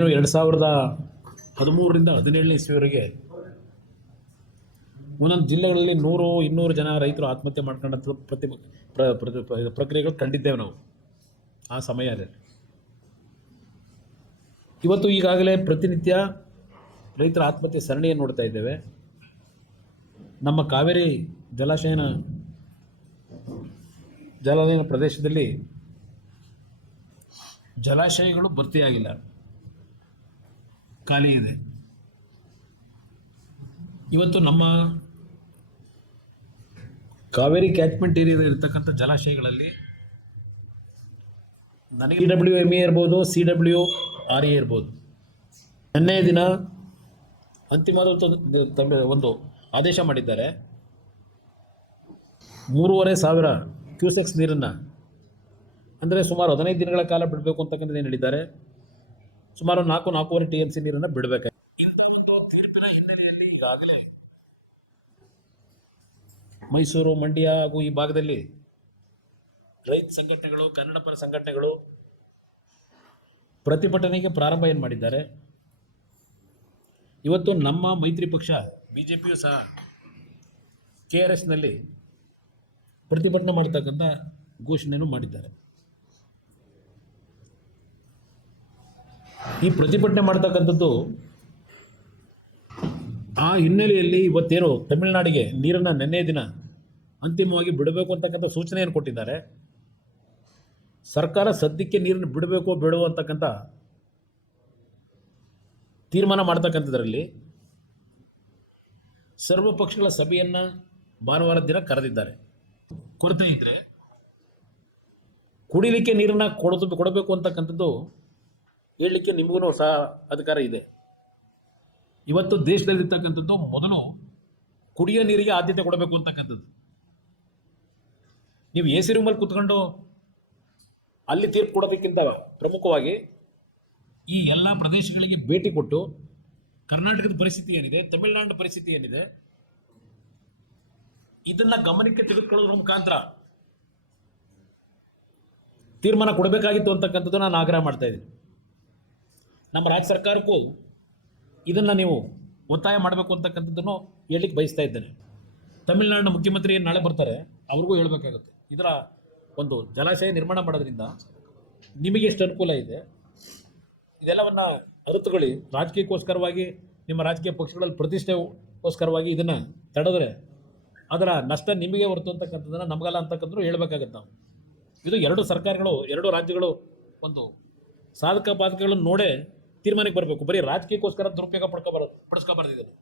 2013ರಿಂದ 17ನೇ ಇಸ್ವಿವರೆಗೆ ಒಂದೊಂದು ಜಿಲ್ಲೆಗಳಲ್ಲಿ 100-200 ಜನ ರೈತರು ಆತ್ಮಹತ್ಯೆ ಮಾಡ್ಕೊಂಡಂಥ ಪ್ರಕ್ರಿಯೆಗಳು ಕಂಡಿದ್ದೇವೆ ನಾವು ಆ ಸಮಯದಲ್ಲಿ. ಇವತ್ತು ಈಗಾಗಲೇ ಪ್ರತಿನಿತ್ಯ ರೈತರ ಆತ್ಮಹತ್ಯೆ ಸರಣಿಯನ್ನು ನೋಡ್ತಾ ಇದ್ದೇವೆ. ನಮ್ಮ ಕಾವೇರಿ ಜಲಾನಯನ ಪ್ರದೇಶದಲ್ಲಿ ಜಲಾಶಯಗಳು ಭರ್ತಿಯಾಗಿಲ್ಲ, ಖಾಲಿ ಇದೆ. ಇವತ್ತು ನಮ್ಮ ಕಾವೇರಿ ಕ್ಯಾಚ್ಮೆಂಟ್ ಏರಿಯಾದಲ್ಲಿ ಇರತಕ್ಕಂಥ ಜಲಾಶಯಗಳಲ್ಲಿ ನನಗೆ CWME ಇರ್ಬೋದು, CWRE ಇರ್ಬೋದು, ನಿನ್ನೆ ದಿನ ಅಂತಿಮವಾದ ಒಂದು ಆದೇಶ ಮಾಡಿದ್ದಾರೆ. 3,500 ಕ್ಯೂಸೆಕ್ಸ್ ನೀರನ್ನು, ಅಂದರೆ ಸುಮಾರು 15 ದಿನಗಳ ಕಾಲ ಬಿಡಬೇಕು ಅಂತಕ್ಕಂಥದ್ದು ಹೇಳಿದ್ದಾರೆ. ಸುಮಾರು 4-4.5 TMC ನೀರನ್ನು ಬಿಡಬೇಕು. ಇಂಥ ಒಂದು ತೀರ್ಪಿನ ಹಿನ್ನೆಲೆಯಲ್ಲಿ ಈಗಾಗಲೇ ಮೈಸೂರು, ಮಂಡ್ಯ ಹಾಗೂ ಈ ಭಾಗದಲ್ಲಿ ರೈತ ಸಂಘಟನೆಗಳು, ಕನ್ನಡ ಪರ ಸಂಘಟನೆಗಳು ಪ್ರತಿಭಟನೆಗೆ ಪ್ರಾರಂಭ ಮಾಡಿದ್ದಾರೆ. ಇವತ್ತು ನಮ್ಮ ಮೈತ್ರಿ ಪಕ್ಷ BJPಯು ಸಹ KRSನಲ್ಲಿ ಪ್ರತಿಭಟನೆ ಮಾಡತಕ್ಕಂಥ ಘೋಷಣೆಯನ್ನು ಮಾಡಿದ್ದಾರೆ. ಈ ಪ್ರತಿಭಟನೆ ಮಾಡ್ತಕ್ಕಂಥದ್ದು ಆ ಹಿನ್ನೆಲೆಯಲ್ಲಿ ಇವತ್ತೇನು ತಮಿಳುನಾಡಿಗೆ ನೀರನ್ನು ನಿನ್ನೆ ದಿನ ಅಂತಿಮವಾಗಿ ಬಿಡಬೇಕು ಅಂತಕ್ಕಂಥ ಸೂಚನೆಯನ್ನು ಕೊಟ್ಟಿದ್ದಾರೆ. ಸರ್ಕಾರ ಸದ್ಯಕ್ಕೆ ನೀರನ್ನು ಬಿಡಬೇಕು ಬೇಡವೋ ಅಂತಕ್ಕಂಥ ತೀರ್ಮಾನ ಮಾಡ್ತಕ್ಕಂಥದ್ರಲ್ಲಿ ಸರ್ವ ಪಕ್ಷಗಳ ಸಭೆಯನ್ನು ಭಾನುವಾರ ದಿನ ಕರೆದಿದ್ದಾರೆ. ಕೊರತೆ ಇದ್ದರೆ ಕುಡಿಲಿಕ್ಕೆ ನೀರನ್ನು ಕೊಡಬೇಕು ಅಂತಕ್ಕಂಥದ್ದು ಹೇಳಲಿಕ್ಕೆ ನಿಮಗೂ ಸಹ ಅಧಿಕಾರ ಇದೆ. ಇವತ್ತು ದೇಶದಲ್ಲಿರ್ತಕ್ಕಂಥದ್ದು ಮೊದಲು ಕುಡಿಯೋ ನೀರಿಗೆ ಆದ್ಯತೆ ಕೊಡಬೇಕು ಅಂತಕ್ಕಂಥದ್ದು. ನೀವು AC ರೂಮಲ್ಲಿ ಕೂತ್ಕೊಂಡು ಅಲ್ಲಿ ತೀರ್ಪು ಕೊಡೋದಕ್ಕಿಂತ ಪ್ರಮುಖವಾಗಿ ಈ ಎಲ್ಲ ಪ್ರದೇಶಗಳಿಗೆ ಭೇಟಿ ಕೊಟ್ಟು ಕರ್ನಾಟಕದ ಪರಿಸ್ಥಿತಿ ಏನಿದೆ, ತಮಿಳುನಾಡಿನ ಪರಿಸ್ಥಿತಿ ಏನಿದೆ, ಇದನ್ನ ಗಮನಕ್ಕೆ ತೆಗೆದುಕೊಳ್ಳೋದ್ರ ಮುಖಾಂತರ ತೀರ್ಮಾನ ಕೊಡಬೇಕಾಗಿತ್ತು ಅಂತಕ್ಕಂಥದ್ದು ನಾನು ಆಗ್ರಹ ಮಾಡ್ತಾ ಇದ್ದೀನಿ. ನಮ್ಮ ರಾಜ್ಯ ಸರ್ಕಾರಕ್ಕೂ ಇದನ್ನು ನೀವು ಒತ್ತಾಯ ಮಾಡಬೇಕು ಅಂತಕ್ಕಂಥದ್ದನ್ನು ಹೇಳಲಿಕ್ಕೆ ಬಯಸ್ತಾ ಇದ್ದೇನೆ. ತಮಿಳುನಾಡಿನ ಮುಖ್ಯಮಂತ್ರಿ ಏನು ನಾಳೆ ಬರ್ತಾರೆ, ಅವ್ರಿಗೂ ಹೇಳಬೇಕಾಗುತ್ತೆ. ಇದರ ಒಂದು ಜಲಾಶಯ ನಿರ್ಮಾಣ ಮಾಡೋದ್ರಿಂದ ನಿಮಗೆ ಎಷ್ಟು ಅನುಕೂಲ ಇದೆ, ಇದೆಲ್ಲವನ್ನು ಅರಿತುಕೊಳ್ಳಿ. ರಾಜಕೀಯಕ್ಕೋಸ್ಕರವಾಗಿ, ನಿಮ್ಮ ರಾಜಕೀಯ ಪಕ್ಷಗಳಲ್ಲಿ ಪ್ರತಿಷ್ಠೆಗೋಸ್ಕರವಾಗಿ ಇದನ್ನು ತಡೆದ್ರೆ ಅದರ ನಷ್ಟ ನಿಮಗೆ ಹೊರತು ಅಂತಕ್ಕಂಥದ್ದನ್ನು ನಮಗಲ್ಲ ಅಂತಕ್ಕಂಥದ್ದು ಹೇಳಬೇಕಾಗತ್ತೆ ನಾವು. ಇದು ಎರಡು ಸರ್ಕಾರಗಳು, ಎರಡು ರಾಜ್ಯಗಳು ಒಂದು ಸಾಧಕ ಬಾಧಕಗಳನ್ನು ನೋಡೇ ತೀರ್ಮಾನಕ್ಕೆ ಬರಬೇಕು. ಬರೀ ರಾಜಕೀಯಕ್ಕೋಸ್ಕರ ದುರುಪಯೋಗ ಪಡಿಸ್ಕೋಬಾರ್ದು ಇದನ್ನು.